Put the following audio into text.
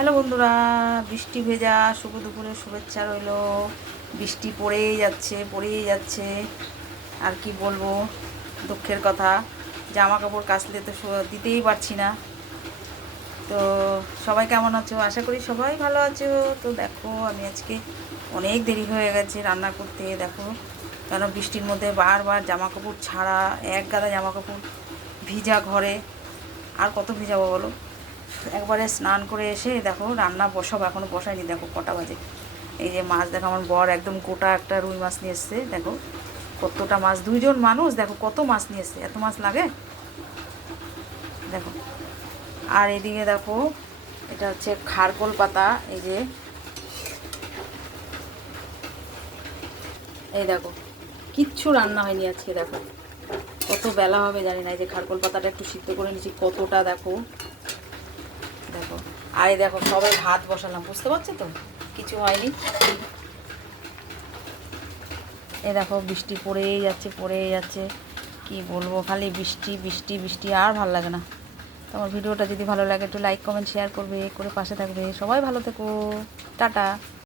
Hello বন্ধুরা, বৃষ্টি ভেজা শুভ দুপুরের শুভেচ্ছা রইল। বৃষ্টি পড়েই যাচ্ছে। আর কি বলবো, দুঃখের কথা। জামা কাপড় কাচলে তো দিতেই পারছি না। তো সবাই কেমন আছো? আশা করি সবাই ভালো আছো। তো দেখো, আমি আজকে অনেক দেরি হয়ে গেছে রান্না করতে। দেখো, কেন বৃষ্টির মধ্যে বারবার জামা কাপড় ছাড়া, এক গাদা জামা কাপড় ভিজা ঘরে। আর কত ভিজাবো বলো? একবারে স্নান করে এসে দেখো রান্না বসাবো, এখনও বসাইনি। দেখো কটা বাজে। এই যে মাছ, দেখো আমার বর একদম গোটা একটা রুই মাছ নিয়ে এসছে। দেখো কতটা মাছ, দুইজন মানুষ, দেখো কত মাছ নিয়ে এসছে। এত মাছ লাগে দেখো। আর এদিকে দেখো, এটা হচ্ছে খারকোল পাতা। এই যে এই দেখো, কিচ্ছু রান্না হয়নি আজকে। দেখো কত বেলা হবে জানি না। এই যে খারকোল পাতাটা একটু সিদ্ধ করে নিচ্ছি, কতটা দেখো। দেখো, আর এই দেখো সবাই ভাত বসালাম, বুঝতে পারছো তো, কিছু হয়নি। এই দেখো বৃষ্টি পড়েই যাচ্ছে। কি বলবো, খালি বৃষ্টি বৃষ্টি বৃষ্টি, আর ভালো লাগে না। তোমার ভিডিওটা যদি ভালো লাগে একটু লাইক কমেন্ট শেয়ার করবে, করে পাশে থাকবে। সবাই ভালো থেকো। টাটা।